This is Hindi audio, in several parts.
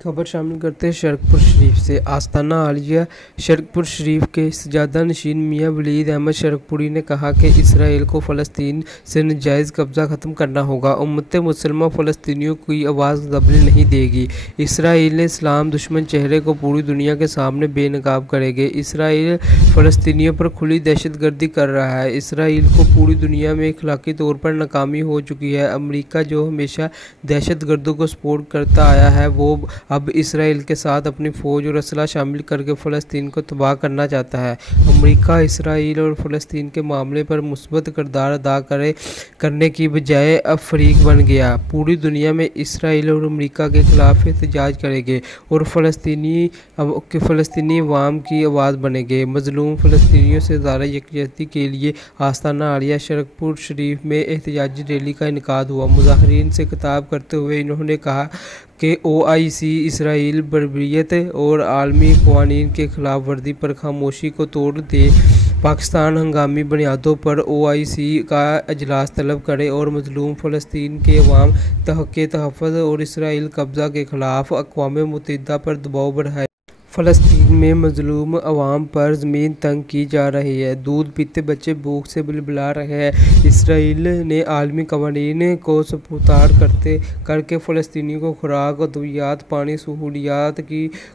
खबर शामिल करते हैं शरकपुर शरीफ से। आस्ताना आलिया शरकपुर शरीफ के सज्जादा नशीन मियां वलीद अहमद शरकपुरी ने कहा कि इसराइल को फ़लस्तीन से नाजायज़ कब्ज़ा ख़त्म करना होगा। उम्मत मुसलमान फ़लस्तीनियों की आवाज़ दबने नहीं देगी। इसराइल इस्लाम दुश्मन चेहरे को पूरी दुनिया के सामने बेनकाब करेंगे। इसराइल फ़लस्तीनियों पर खुली दहशतगर्दी कर रहा है। इसराइल को पूरी दुनिया में अखलाकी तौर पर नाकामी हो चुकी है। अमेरिका जो हमेशा दहशतगर्दों को सपोर्ट करता आया है, वो अब इसराइल के साथ अपनी फ़ौज और असला शामिल करके फ़लस्तीन को तबाह करना चाहता है। अमेरिका इसराइल और फ़लस्तीन के मामले पर मुस्बत किरदार अदा करने की बजाय अब फ़रीक बन गया। पूरी दुनिया में इसराइल और अमेरिका के खिलाफ एहतजाज करेंगे और फ़लस्तीनी अवाम की आवाज़ बनेंगे। मज़लूम फ़लस्तीनियों से ज़ारा यकजहती के लिए आस्ताना आलिया शरकपुर शरीफ में एहतजाजी रैली का इनेकाद हुआ। मुज़ाहिरीन से खिताब करते हुए इन्होंने कहा कि OIC इसराइल बर्बरियत और आलमी क़वानीन के खिलाफ वर्दी पर खामोशी को तोड़ दे। पाकिस्तान हंगामी बुनियादों पर OIC का अजलास तलब करे और मज़लूम फ़लस्तीन के अवाम के तहफ़्फ़ुज़ और इसराइल कब्ज़ा के ख़िलाफ़ अक़वाम मुत्तहिदा पर दबाव बढ़ाए। फ़लस्तीन में मज़लूम अवाम पर ज़मीन तंग की जा रही है। दूध पीते बच्चे भूख से बिलबिला रहे हैं। इसराइल ने आलमी क़वानीन को सपुर्द करके फ़लस्तीनियों को खुराक, अद्वियात, पानी सहूलियात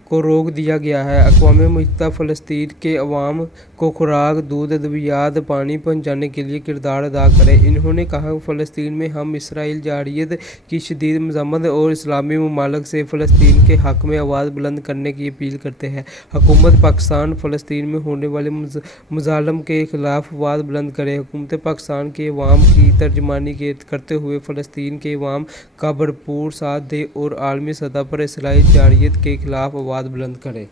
को रोक दिया गया है। अक़वाम मुत्तहिदा फ़लस्तीन के अवाम को खुराक, दूध, अद्वियात, पानी पहुँचाने के लिए किरदार अदा करे। इन्होंने कहा कि फ़लस्तीन में हम इसराइल जारहियत की शदीद मज़म्मत और इस्लामी ममालिक से फ़लस्तीन के हक़ में आवाज़ बुलंद करने की अपील करते हैं। हुकूमत पाकिस्तान फ़लस्तीन में होने वाले मज़ालिम के खिलाफ आवाज़ बुलंद करे। हुकूमत पाकिस्तान के अवाम की तर्जुमानी करते हुए फ़लस्तीन के अवाम का भरपूर साथ दे और आलमी सतह पर इसराइल जारहियत के खिलाफ आवाज़ बुलंद करे।